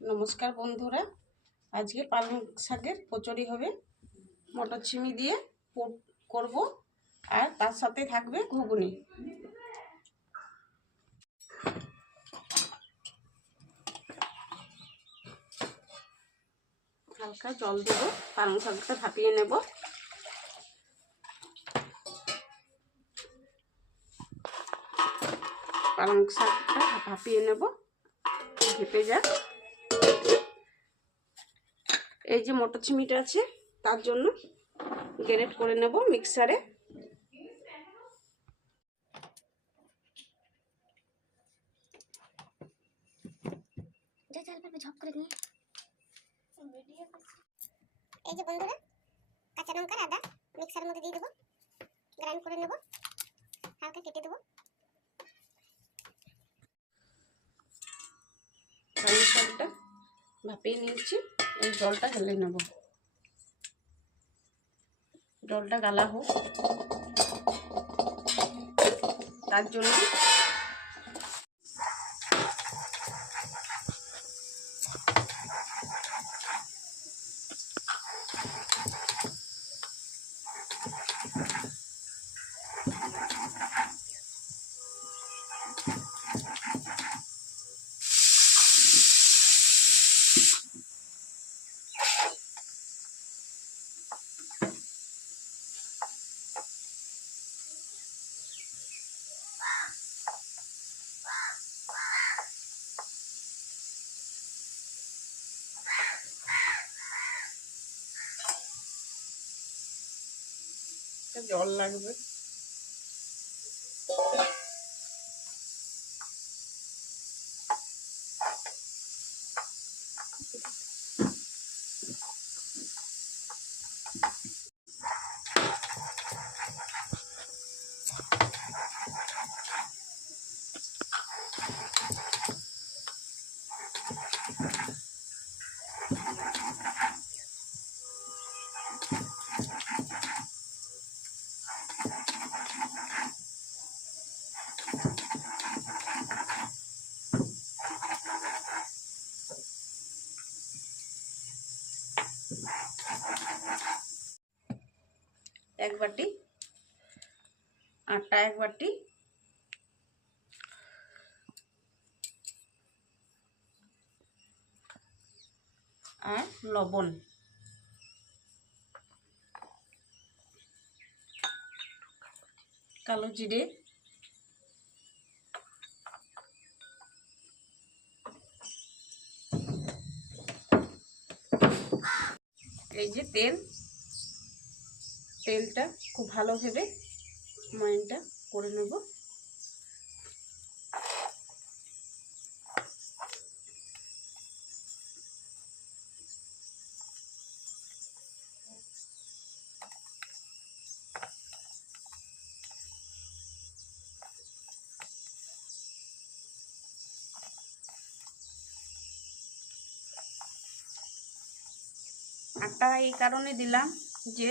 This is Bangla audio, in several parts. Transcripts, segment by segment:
নমস্কার বন্ধুরা, আজকে পালং শাকের কচুরি হবে। মটরছিমি দিয়ে করব, আর তার সাথে থাকবে ঘুগনি। হালকা জল দেবো, পালং শাকটা ভাপিয়ে নেব। পালং শাকটা ভাপিয়ে নেব, ভেপে যাক। এই যে মটরছিমিটা আছে, তার জন্য গ্রেট করে নেব মিক্সারে। এই যে বন্ধুরা, কাঁচা লঙ্কা আদা মিক্সারের মধ্যে দিয়ে দেবো, গ্রাইন্ড করে নেব, হালকা কেটে দেবো। পালং শাকটা ভাপিয়ে নিয়েছি, এই জলটা ঢেলে নেব। জলটা গালা হোক, তার জন্য জল লাগবে। এক বাটি আটা, এক বাটি আর লবণ, কালো জিরে, এই যে তেলটা খুব ভালোভাবে ময়ানটা করে নেব। আটা এই কারণে দিলাম যে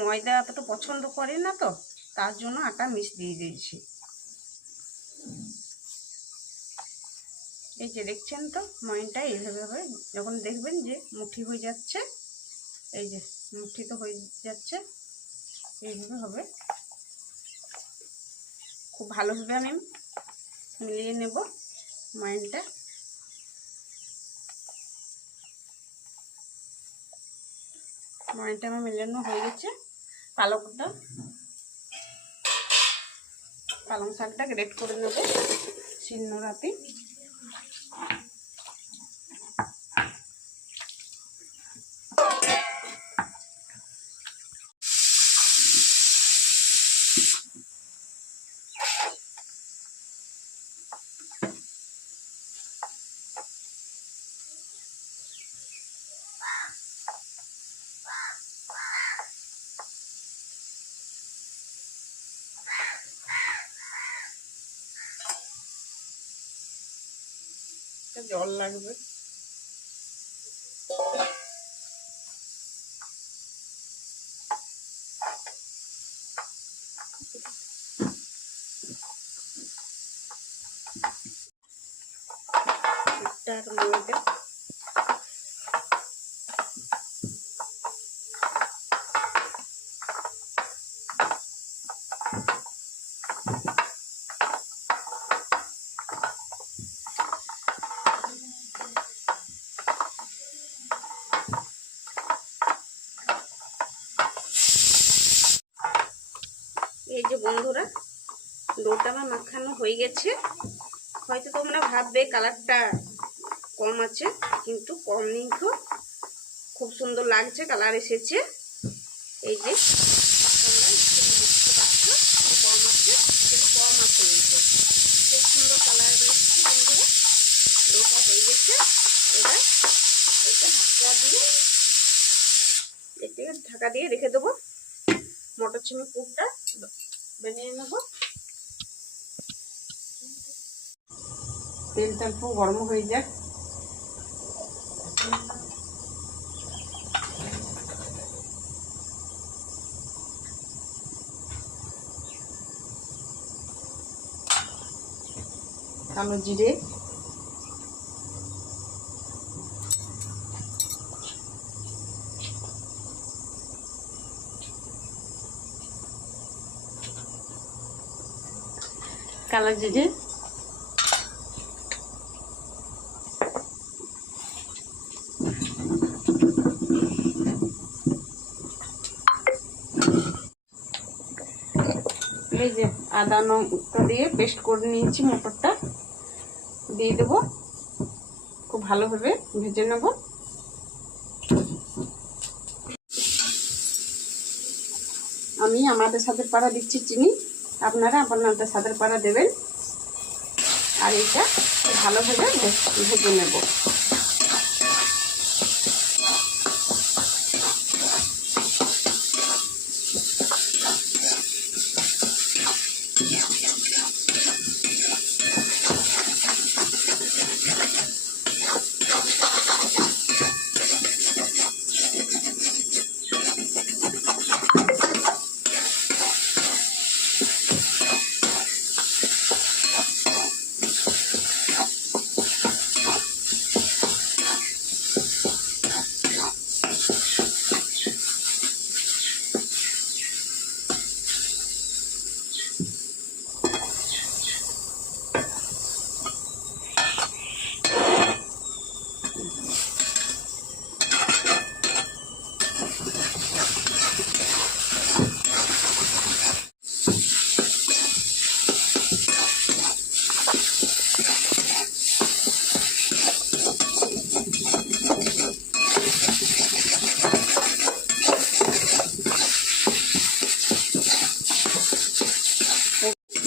ময়দা এতটা পছন্দ করে না, তো তার জন্য আটা দিয়ে দিয়েছি। এই যে দেখছেন তো, ময়ানটা এইভাবে হবে। যখন দেখবেন যে মুঠি হয়ে যাচ্ছে, এই যে মুঠি তো হয়ে যাচ্ছে, এইভাবে হবে। খুব ভালোভাবে আমি মিলিয়ে নেব ময়ানটা। ময়ানটা আমার মেলানো হয়ে গেছে। পালং শাকটা গ্রেট করে নেব শিলনোড়াতে। জল লাগবে। ময়দা এই যে বন্ধুরা, ডোটা আমার মাখানো হয়ে গেছে। হয়তো তোমরা ভাববে কালারটা কম আছে, কিন্তু কম নেই তো, খুব সুন্দর লাগছে, কালার এসেছে। এই যে তোমরা দেখতে পাচ্ছ, কম আছে কিন্তু কম আছে, কিন্তু খুব সুন্দর কালার এসেছে বন্ধুরা। ডোটা হয়ে গেছে। এবার এটা ঢাকা দিয়ে রেখে দেবো। মটর চিনি পুরটা বানিয়ে নেব। তেলটা একটু গরম হয়ে যাক। কালো জিরে, কালো জিরে, এই যে আদা লঙ্কা দিয়ে পেস্ট করে নিয়েছি, মটরটা দিয়ে দেবো। খুব ভালোভাবে ভেজে নেব। আমি আমাদের স্বাদের পাড়া দিচ্ছি চিনি, আপনারা আপনাদের স্বাদের পাড়া দেবেন। আর এটা ভালোভাবে ভেজে নেব।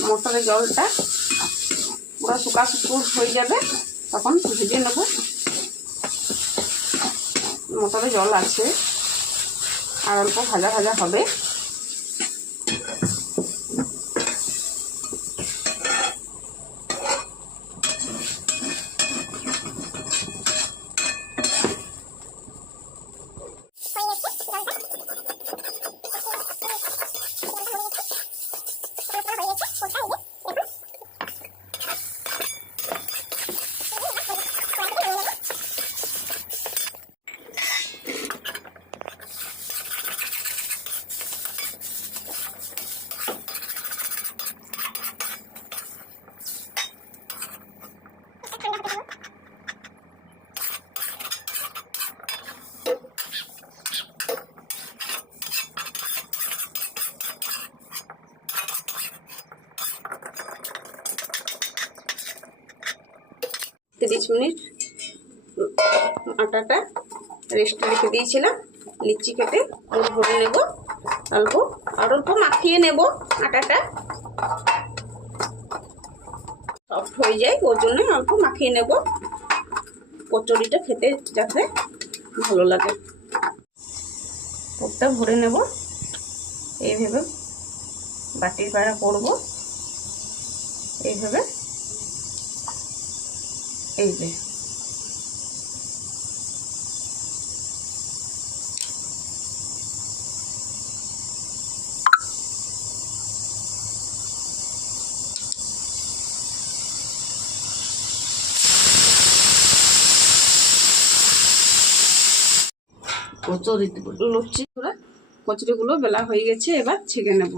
মটরের জলটা পুরো শুকা হয়ে যাবে, তখন ভেজে নেব। মটরে জল আছে, আর অল্প ভাজা ভাজা হবে। তিরিশ মিনিট আটাটা রেস্টে রেখে দিয়েছিলাম। লিচি কেটে পুর ভরে নেব। অল্প মাখিয়ে নেব। আটাটা সফট হয়ে যায়, ওর জন্য অল্প মাখিয়ে নেব, কচুরিটা খেতে যাতে ভালো লাগে। পুরটা ভরে নেব। এইভাবে বাটির পাড়া করব, এইভাবে। এই যে কচুরিগুলো বেলা হয়ে গেছে, এবার ছেঁকে নেব।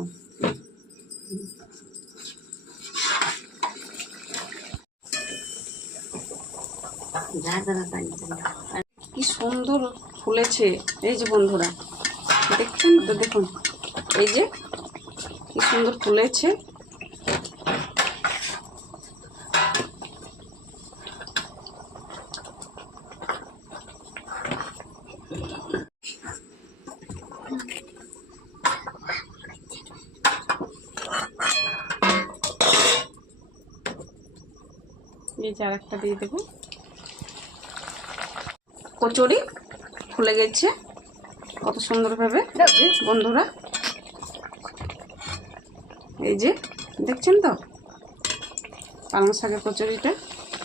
কি সুন্দর ফুলেছে, এই যে বন্ধুরা দেখছেন তো, দেখুন এই যে কি সুন্দর ফুলেছে। এই যে আরেকটা দিয়ে দেবো। কচুরি ফুলে গেছে কত সুন্দরভাবে বন্ধুরা, এই যে দেখছেন তো পালং শাকের কচুরিটা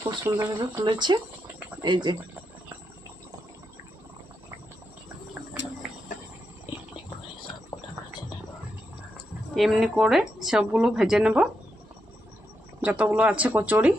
খুব সুন্দরভাবে ফুলেছে। এই যে এমনি করে সবগুলো ভেজে নেব, যতগুলো আছে কচুরি।